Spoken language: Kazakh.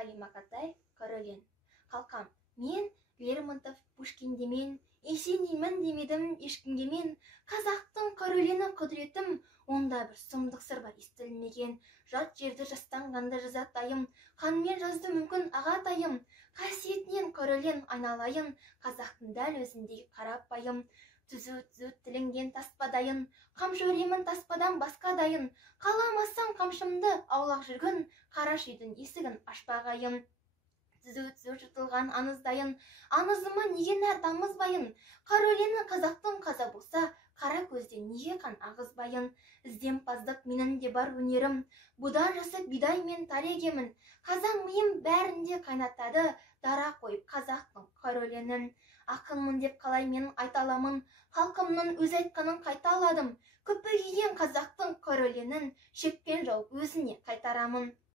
Ерғали Мақатай, Королен. Қалқам, мен Лермонтов, Пушкин демен, Есенинмін демедім ешкімге мен. Қазақтың Королені құдіретім, онда бір сұмдық сыр бар естілмеген. Жат жерді жастанғанды жазатайым, қанмен жазды мүмкін ағатайым. Қасиетінен Королен айналайын, қазақтың дәл өзіндей қарапайым. Түзу тілінген таспадайын, қамшы өремін таспадан басқа дайын. Қаламасаң қамшымды аулақ жүргін, қараш үйдің есігін ашпағайын. Түзу жыртылған аңыздайын, аңызыма неге нәр тамызбайын. Королені қазақтың қаза болса, қара көзден неге қан ағызбайын. Іздемпаздық менің де бар өнерім, бұдан жасып бидай мен тар егемін. Қазан миым бәрінде қайнатады, дара қойып қазақтың Короленін. Ақынмын деп қалай мен айта аламын, халқымның өз айтқанын қайта аладым. Күпі киген қазақтың Короленін шекпен жауып өзіне қайтарамын.